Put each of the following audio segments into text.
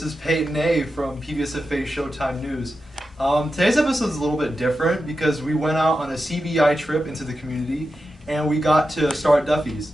This is Peyton A. from PBSFA Showtime News. Today's episode is a little bit different because we went out on a CBI trip into the community and we got to start Duffy's.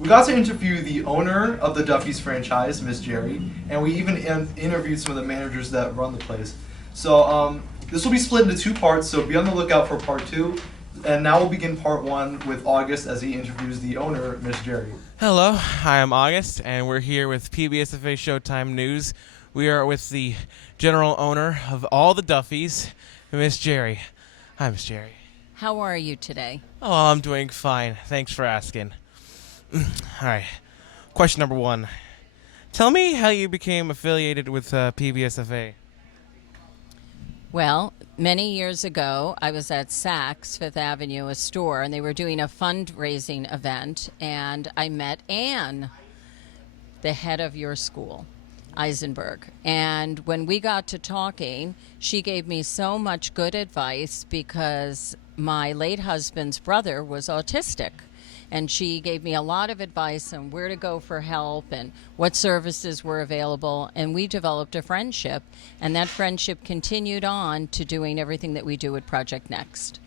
We got to interview the owner of the Duffy's franchise, Miss Jerry, and we even interviewed some of the managers that run the place. So this will be split into two parts, so be on the lookout for part two. And now we'll begin part one with August as he interviews the owner, Miss Jerry. Hello, I am August, and we're here with PBSFA Showtime News. We are with the general owner of all the Duffys, Miss Jerry. Hi, Miss Jerry. How are you today? Oh, I'm doing fine. Thanks for asking. All right, question number one. Tell me how you became affiliated with PBSFA. Well, many years ago, I was at Saks, Fifth Avenue, a store, and they were doing a fundraising event, and I met Anne, the head of your school, Eisenberg. And when we got to talking, she gave me so much good advice because my late husband's brother was autistic. And she gave me a lot of advice on where to go for help and what services were available. And we developed a friendship. And that friendship continued on to doing everything that we do at Project Next.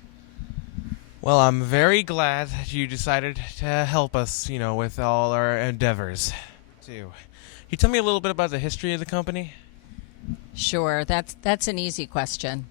Well, I'm very glad that you decided to help us, with all our endeavors, too. Can you tell me a little bit about the history of the company? Sure, that's an easy question.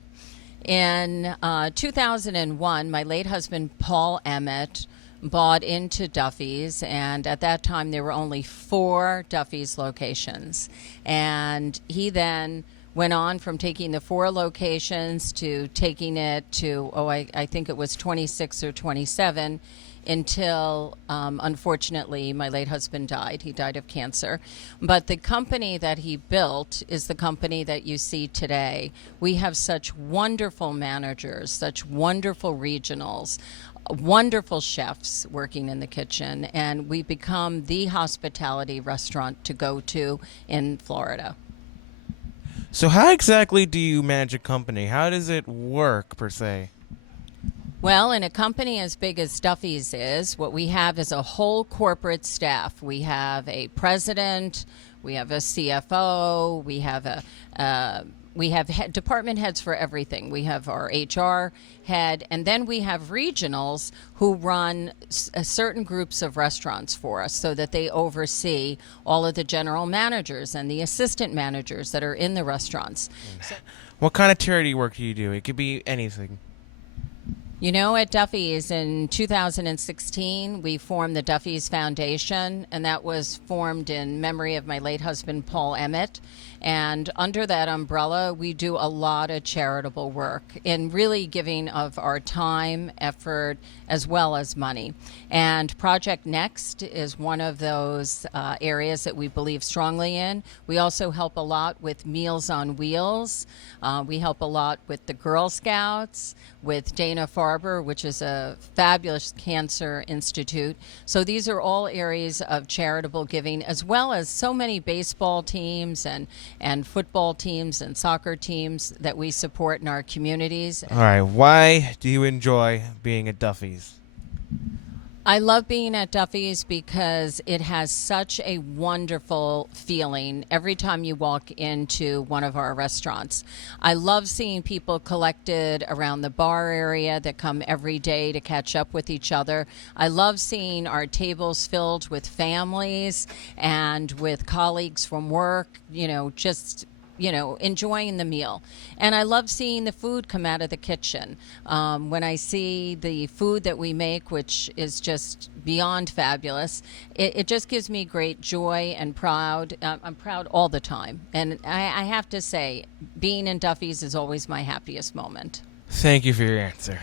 In 2001, my late husband, Paul Emmett, bought into Duffy's, and at that time there were only 4 Duffy's locations. And he then went on from taking the 4 locations to taking it to, I think it was 26 or 27, until, unfortunately, my late husband died. He died of cancer. But the company that he built is the company that you see today. We have such wonderful managers, such wonderful regionals, wonderful chefs working in the kitchen, and we become the hospitality restaurant to go to in Florida. So how exactly do you manage a company? How does it work, per se? Well, in a company as big as Duffy's is, what we have is a whole corporate staff. We have a president, we have a CFO, we have department heads for everything. We have our HR head, and then we have regionals who run certain groups of restaurants for us so that they oversee all of the general managers and the assistant managers that are in the restaurants. What kind of charity work do you do? It could be anything. At Duffy's in 2016, we formed the Duffy's Foundation, and that was formed in memory of my late husband, Paul Emmett. And under that umbrella, we do a lot of charitable work in really giving of our time, effort, as well as money. And Project Next is one of those areas that we believe strongly in. We also help a lot with Meals on Wheels. We help a lot with the Girl Scouts, with Dana-Farber, which is a fabulous cancer institute. So these are all areas of charitable giving, as well as so many baseball teams and football teams and soccer teams that we support in our communities. All right, why do you enjoy being at Duffy's? I love being at Duffy's because it has such a wonderful feeling every time you walk into one of our restaurants. I love seeing people collected around the bar area that come every day to catch up with each other. I love seeing our tables filled with families and with colleagues from work, enjoying the meal. And I love seeing the food come out of the kitchen. When I see the food that we make, which is just beyond fabulous, it just gives me great joy and proud. I'm proud all the time. And I have to say, being in Duffy's is always my happiest moment. Thank you for your answer.